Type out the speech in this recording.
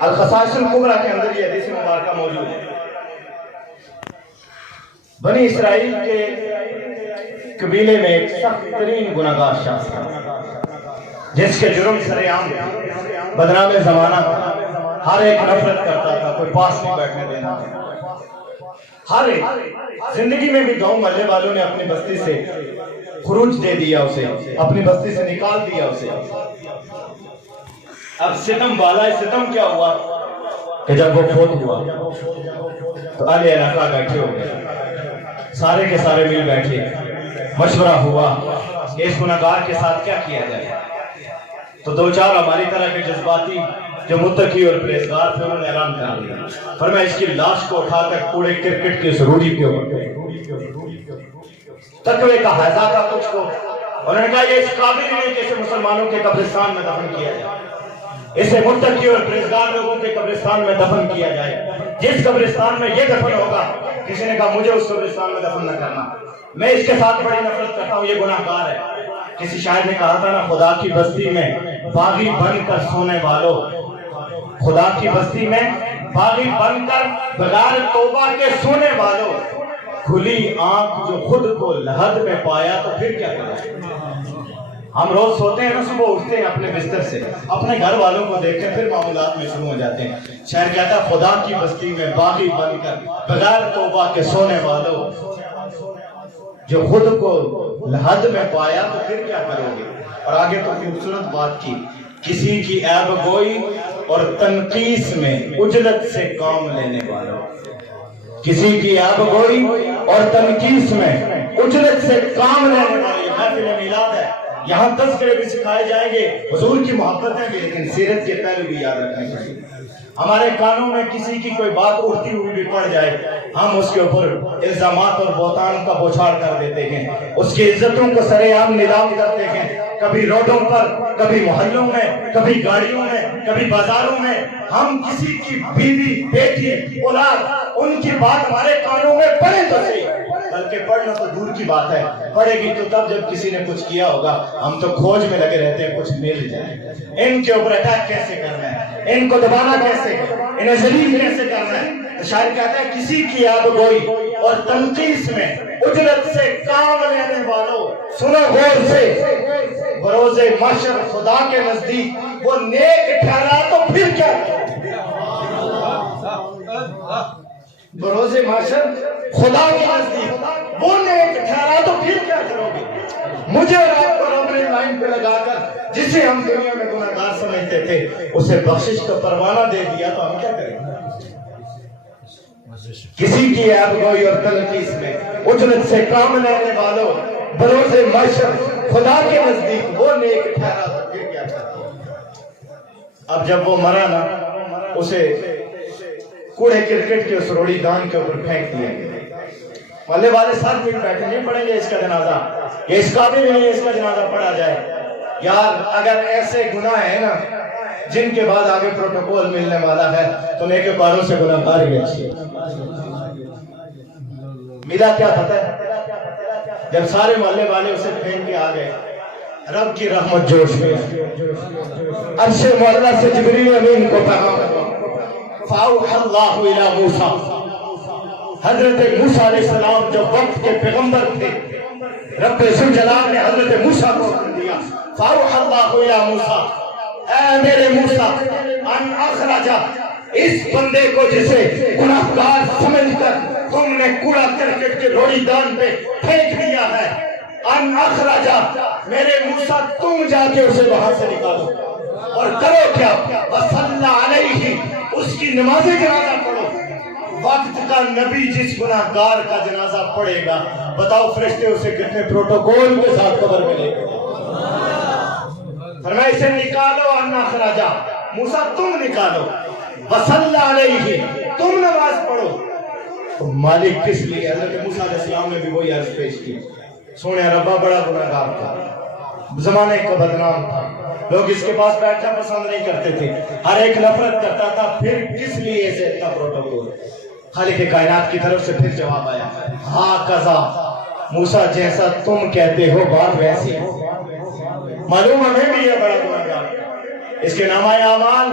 الخصائص الکبریٰ کے اندر یہ حدیث مبارکہ موجود ہے۔ بنی اسرائیل کے قبیلے میں ایک سخت ترین گناہگار شخص تھا، جس کے جرم سر عام بدنام زمانہ تھا۔ ہر ایک نفرت کرتا تھا، کوئی پاس نہیں بیٹھنے دینا تھا۔ ہر ایک زندگی میں بھی گاؤں محلے والوں نے اپنی بستی سے خروج دے دیا اسے، اپنی بستی سے نکال دیا اسے۔ اب ستم بالا ستم کیا ہوا کہ جب وہ فوت ہوا تو اہل علاقہ بیٹھے ہو گئے، سارے کے سارے مل بیٹھے، مشورہ ہوا کہ اس گناہگار کے ساتھ کیا کیا جائے۔ تو دو چار ہماری طرح کے جذباتی جو متقی اور پرہیزگار تھے انہوں نے اعلان کر دیا، فرمایا اس کی لاش کو اٹھا کر کوڑے کرکٹ کی اس روڑی کے اوپر تقوی کا حیضہ تھا کچھ کو، انہوں نے کہا یہ اس قابل نہیں کہ اسے مسلمانوں کے قبرستان میں دفن کیا جائے، اسے متقی اور پرہیزگار لوگوں کے قبرستان میں دفن کیا جائے۔ جس قبرستان میں یہ دفن ہوگا، کسی نے کہا مجھے اس قبرستان میں دفن نہ کرنا، میں اس کے ساتھ بڑی نفرت کرتا ہوں، یہ گناہگار ہے۔ کسی شاعر نے کہا تھا نا، خدا کی بستی میں باغی بن کر سونے والوں، خدا کی بستی میں باغی بن کر بغیر توبہ کے سونے والوں، کھلی آنکھ جو خود کو لحد میں پایا تو پھر کیا کریں۔ ہم روز سوتے ہیں نا، صبح اٹھتے ہیں اپنے بستر سے، اپنے گھر والوں کو دیکھ کر پھر معاملات میں شروع ہو جاتے ہیں۔ شاعر کہتا ہے خدا کی بستی میں باغی بن کر بغیر توبہ کے سونے والوں، جو خود کو لحد میں پایا تو پھر کیا کرو گے۔ اور آگے تو خوبصورت بات کی، کسی کی عیب گوئی اور تنقیس میں اجلت سے کام لینے والوں، کسی کی عیب گوئی اور تنقیس میں اجلت سے کام لینے والے۔ محفل میلاد ہے، یہاں تذکرے بھی سکھائے جائیں گے، حضور کی محبتیں بھی، لیکن سیرت کے پہلو بھی یاد رکھنے چاہیے۔ ہمارے کانوں میں کسی کی کوئی بات اڑتی ہوئی بھی پڑ جائے، ہم اس کے اوپر الزامات اور بہتان کا بوچھاڑ کر دیتے ہیں، اس کی عزتوں کو سر عام نیلام کرتے ہیں، کبھی روڈوں پر، کبھی محلوں میں، کبھی گاڑیوں میں، کبھی بازاروں میں۔ ہم کسی کی بیوی، بیٹی، اولاد، ان کی بات ہمارے کانوں میں پڑے تو صحیح، بلکہ پڑھنا تو دور کی بات ہے، پڑھے گی تو تب جب کسی نے کچھ کیا ہوگا۔ ہم تو کھوج میں لگے رہتے ہیں کچھ مل جائے، ان کے اوپر اٹیک کیسے کرنا ہے، ان کو دبانا کیسے، انہیں ذلیل کیسے کرنا ہے۔ تو شاعر کہتا ہے کسی کی عیب گوئی اور تنقیس میں اجرت سے کام لینے والوں، سنو غور سے، بروز محشر خدا کے نزدیک وہ نیک ٹھہرا تو پھر کیا کرو۔ بروز محشر خدا کے نزدیک وہ نیک ٹھہرا تو پھر کیا کرو گے۔ مجھے اور آپ کو رب نے لائن پہ لگا کر جسے ہم دنیا میں گناہگار سمجھتے تھے اسے بخشش کا پروانہ دے دیا تو ہم کیا کریں۔ کسی کی عیب گوئی اور تنقیس میں اجرت سے کام لینے والوں، بروز محشر خدا کے نزدیک وہ نیک ٹھہرا تو پھر کیا کریں۔ اب جب وہ مرا نا، اسے کوڑے کرکٹ کے اس روڑی دان کے اوپر پھینک دیا گیا۔ محلے والے ساتھ مل بیٹھے، نہیں پڑھیں گے اس کا جنازہ، یہ اس قابل نہیں ہے اس کا جنازہ پڑھا جائے۔ یار اگر ایسے گناہ ہیں نا جن کے بعد آگے پروٹوکول ملنے والا ہے تو نیکوکاروں سے گناہگار ہی اچھی ہے۔ ملا کیا پتہ ہے، جب سارے محلے والے اسے پھینک کے آ گئے، رب کی رحمت جوش میں عرش معلیٰ سے جبریل امین کو پیغام فَأَوْحَى اللَّهُ إِلَى مُوسَىٰ، حضرت موسیٰ علیہ السلام جو وقت کے پیغمبر تھے، رب ذوالجلال نے حضرت موسیٰ کو حکم دیا فَأَوْحَى اللَّهُ إِلَى مُوسَىٰ، اے میرے موسیٰ، ان اخرج، اس بندے کو جسے گناہگار سمجھ کر تم نے کوڑا کرکٹ کے روڑی دان پہ پھینک دیا ہے، ان اخرج، میرے موسیٰ تم جا کے اسے وہاں سے نکالو اور کرو کیا، وصلی علیہ، اس کی نماز جنازہ پڑھو۔ وقت کا نبی جس گناہگار کا جنازہ پڑھے گا، بتاؤ فرشتے اسے کتنے پروٹوکول کے ساتھ قبر میں لے گئے۔ فرمایا اسے نکالو، ان اخرج، موسیٰ تم نکالو، وصلی علیہ، تم نماز پڑھو۔ تو مالک کس لیے؟ حضرت موسیٰ علیہ السلام نے بھی وہی عرض پیش کی، سونے ربا بڑا گناہگار تھا، زمانے کا بدنام تھا، لوگ اس کے پاس بیٹھنا پسند نہیں کرتے تھے، ہر ایک نفرت کرتا تھا، پھر کس لیے اسے اتنا پروٹوکول۔ خالق کائنات کی طرف سے پھر جواب آیا، ہاں قضا موسیٰ جیسا تم کہتے ہو بات ویسی ہے۔ معلوم ہمیں بھی یہ بڑا گناہگار، اس کے نامہ اعمال